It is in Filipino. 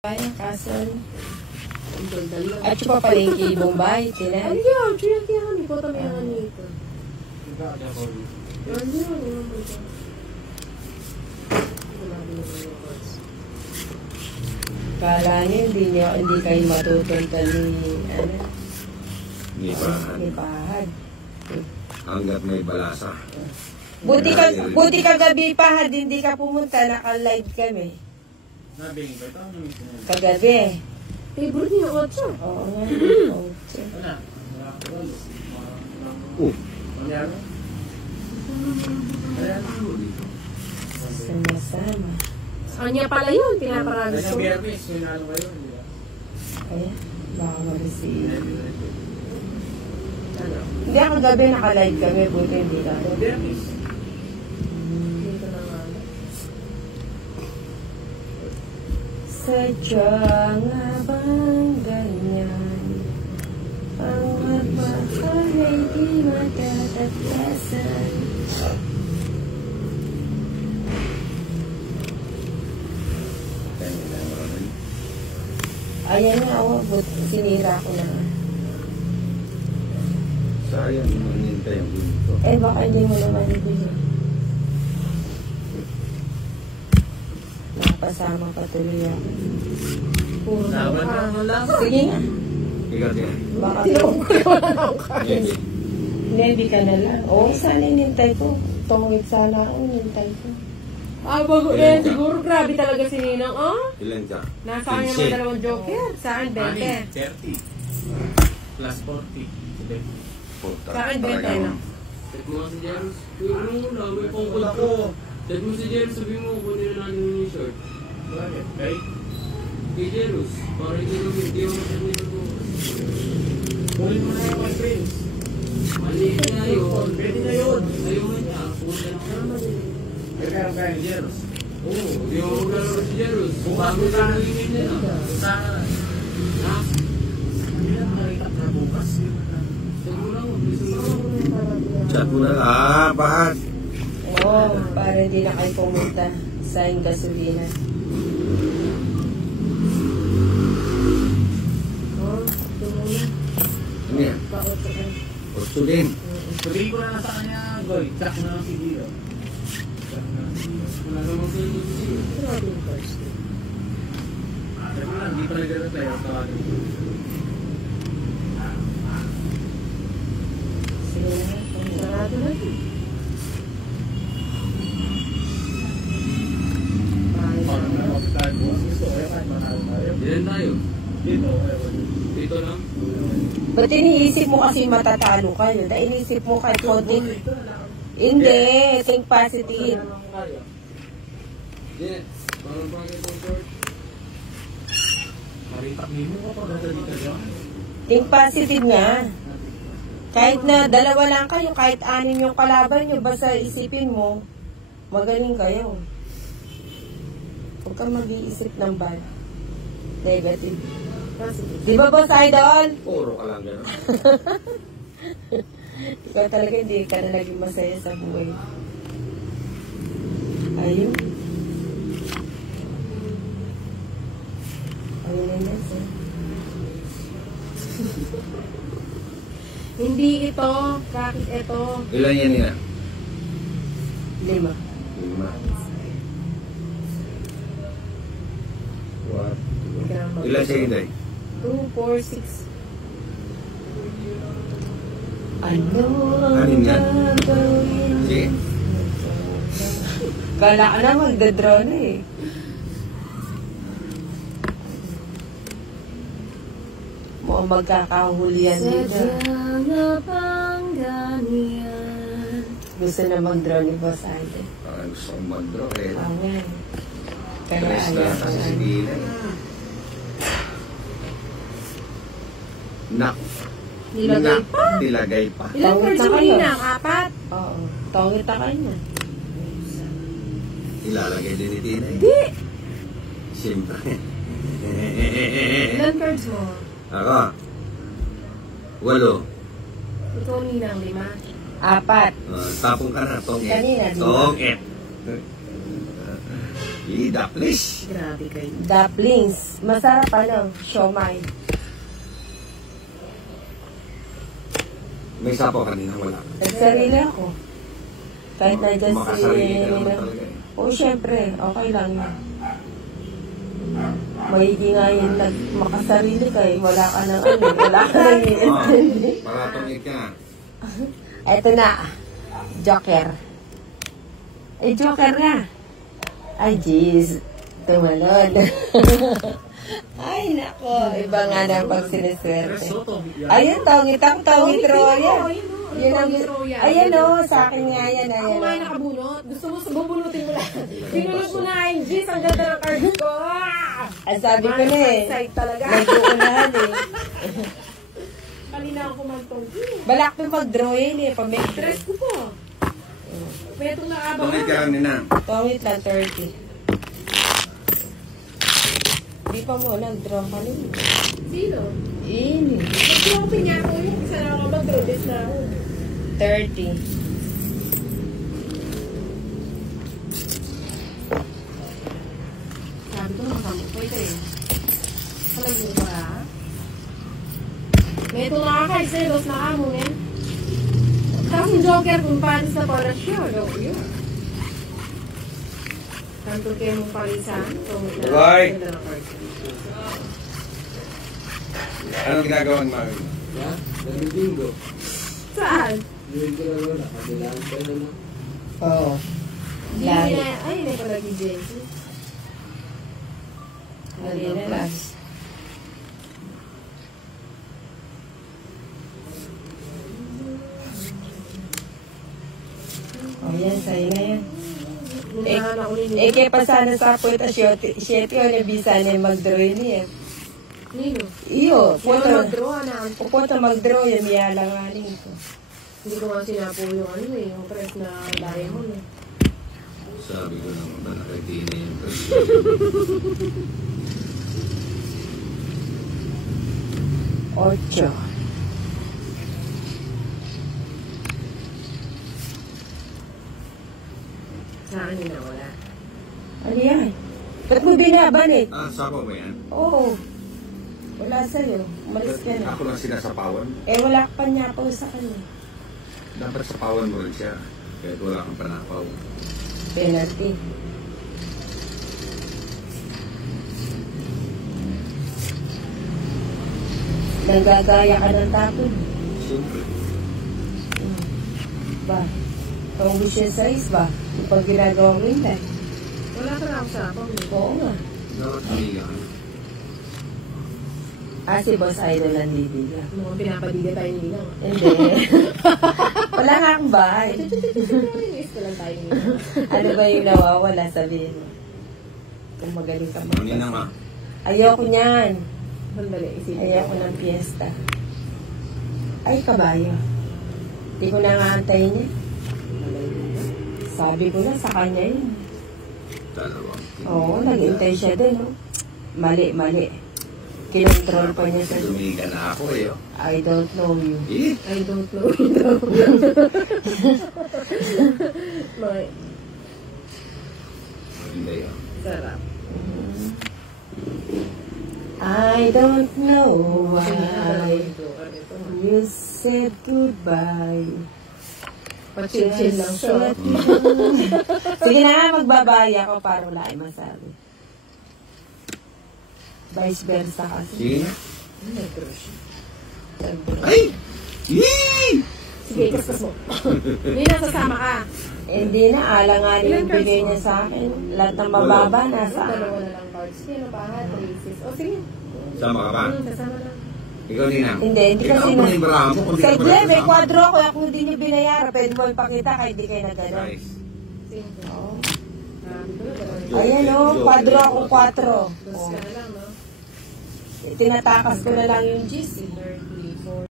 Ay, kasal. At siya pa palengke Bombay, tila. Ay, yeah, siya kaya ko kami ang nito. Kala niya, hindi kayo matutuntan ni, ni Pahad. Hanggat may balasa. Buti ka gabi, Pahad, hindi ka pumunta, naka-live kami. Kagabi. Favorite niya, Otso. Oo nga, Otso. Sama-sama. Sa kanya pala yun, pinaparagos ko. Kaya, baka mag-receive. Hindi ako gabi naka-live kami, buti hindi ka. Sadya nga bang ganyan? Ang magmahal ay di matataglasan. Ayan nga, sinira ko na. Sayang, manintay ang gusto. Baka hindi mo naman ibigay. Nakapasama pa tuloy ako. Puro na. Sige nga. Ikaw din. Baka Tinawag ko naman ako kain. hindi ka na lang. Oo, sana inintay ko. Tungwit sana ako, inintay ko. Bago yan, siguro grabe talaga si Ninang, oh. Ilan ka? Nasa kanya mga dalawang joker. Saan, 20? 30. Plus 40. Sa akin, 20 lang. Check mo si James. Ano na, may pangkod ko. Check mo si James, sabi mo, kunin na natin yung shirt. Bakit? Kay? Kay James. Para hindi ako matagnitin ko. Kunin mo na yung my friends. Mali na yun. Pwede na yun. Ayaw na niya. Punta na naman. Kaya kaya ni James. Oo. Hindi mo maglalaro si James. Kung bago na nalingin nila. Sana na. Ha? Hindi na makikita na bukas. Chat mo na. Bahad. Oo, para hindi na kayo pumunta sa yung gasolina. Ano yan? Otso din. Sabihin ko na lang sa kanya, Goy. Track na lang si Dio. Wala naman sa inyo si Dio. Hindi pa nag-reply. Sige na, sarado na. Diyan tayo. Dito lang. Ba't iniisip mo kasi matatalo kayo? Dahil iniisip mo kahit konti. Hindi, think positive. Diyan. Parang bagay itong short. Maritak nimo ka pa dadali ka dyan. Think positive nga. Kahit na dalawa lang kayo, kahit anim yung kalaban nyo, basta isipin mo, magaling kayo. Huwag kang mag-iisip ng bad. Negative. Di ba, Boss Idol? Puro ka lang gano'n. Ikaw talaga hindi ka na naging masaya sa buhay. Ayun. Ayun na yun, sir. Hindi ito, bakit ito? Ilan yan nila? 5. 5. What? Ilan siya hindi? 2, 4, 6. Ano ang Anin yan? gagawin? Sige. Kala ka na magdadraw na eh. Mukhang magkakahulian nila. Sadya bang ganyan? Gusto na mag-draw ni Boss Ate. Gusto kong mag-draw eh. Ayan. Kaya Tres na ayaw ko kasi na. si Dina. Naku. Nilagay pa. Nilagay pa. Ilang Tawid cards na mo kayo. Ninang? 4? Oo. Tongit na kayo na. Ilalagay din ni Tina eh. Hindi. Siyempre. Ilang cards mo? Ako. 8. Ikaw Ninang, 5. 4. Tapong ka na. Tong-et. Kanina, di ba? Tong-et. Daplis. Grabe kayo. Dumplings. Masarap ano, siomay. May sapo kanina, wala. Nagsarili ako. Kahit na dyan si... Makasarili ka naman talaga eh. Oo, syempre. Okay lang yun. Magiging nga yun, makasarili ka eh. Wala ka nang ano, wala ka nang i-intindi. Maratong ka na. Eto na. Joker. Eh, Joker na. Ay, jeez. Tumalon. Ay, nako. Iba nga na pag siniswerte. Ayun, tongit ako, tongit royal. Yun ang, ayan o, sa akin nga yan. Ako nga nakabunot. Gusto mo bubunutin mo lang. Binunot mo na yung jeans. Ang ganda ng cards ko. Ay, sabi ko na eh. Side talaga. Nag-uunahan eh. Kanina ako kumantong. Balak ko mag-draw yun eh. Pamit. Stress ko po. May itong nakabang. Tungit ka kanina. Tongit lang, 30. Di pa mo nag-draw ka rin. Sino? Ini. Nag-dropping niya ako yung isa na ako mag-draw na ako. 30. Sabi ko nakamot ko ito eh. Palagi mo ba? May itong nakakaiselos na amo eh. Tapos yung Joker kung paano sa pala siya. Yun. Tanto kayo mong palisan. Bye. Anong ginagawa ng mga? Ha? Nag-bingo. Saan? Yun ko lang wala. Kailangan ka na lang. Oo. Ay, Lahi. ay, may palagi Jensen. Lagi na lang. O yan, sa'yo na yan. Lumahan ako ninyo. Eh, kaya pa sana sa puweta, siyete o nabisa na yung mag-draw yun eh. Nino? Iyo, Sino puweta. mag-draw na? Puweta mag-draw yan, miyala nga rin ko. Hindi ko nga sinapo yung ano eh, yung press na diamond eh. Sabi ko naman ba nakatina yung Ocho. Sa akin na wala. Ano yan? Ba't mo binabanit? sapo ba yan? Oo. Wala sa'yo. Umalis ka na. Ako lang sinasapawan. Eh, wala ka pa niya po sa kanya. Dapat sapawan mo rin siya. Kahit wala kang panapaw. Penalty. Nanggagaya ka ng tapon. Siyempre. Ba? Kung gusto yung size ba? Pag ginagawa mo yun lang. Wala ka na ako sa apang eh. Oo nga. Dapat humiga ka. Si Boss Idol ang libigan. Mukhang pinapadiga tayo nila. Hindi. Wala nga akong bahay. Miss ko lang tayo nila. Ano ba yung nawawala, sabihin mo? Kung magaling ka Ano na nga? Ayoko niyan. Sandali, isipin Ayoko ng piyesta. Ay, kabayo. Hindi ko na nga antayin niya. Sabi ko na sa kanya yun. Dalawa. Oo, nag-intay siya din. No? Mali. Kinontrol pa niya sa Lumiga na ako eh. I don't know you. Eh? I don't know. May Hindi yun. sarap. I don't know why you said goodbye. Pachil-chill lang siya. Sige na nga, magbabay ako para wala ay masabi. Vice versa kasi. Sige na. Nag-crush. Ay! Yee! Sige, kaskas mo. Hindi na sasama ka. Hindi na, alanganin yung bigay niya sa akin. Lahat ng mababa, nasa Dalawa na lang cards. Sino pa ha? 3-6. O sige. Sama ka ba? Kasama na. Ikaw din na. Hindi kasi Ikaw na yung braha mo. Sa Glen, may kwadro ako. Kung hindi niyo binayaran, pwede mo ipakita kahit di kayo nagano. Nice. Sige. Oo. Sabi ko na, dalawa. Ayan o, kwadro ako, 4. Dos ka na lang, no? Tinatakas ko na lang yung GC. 30.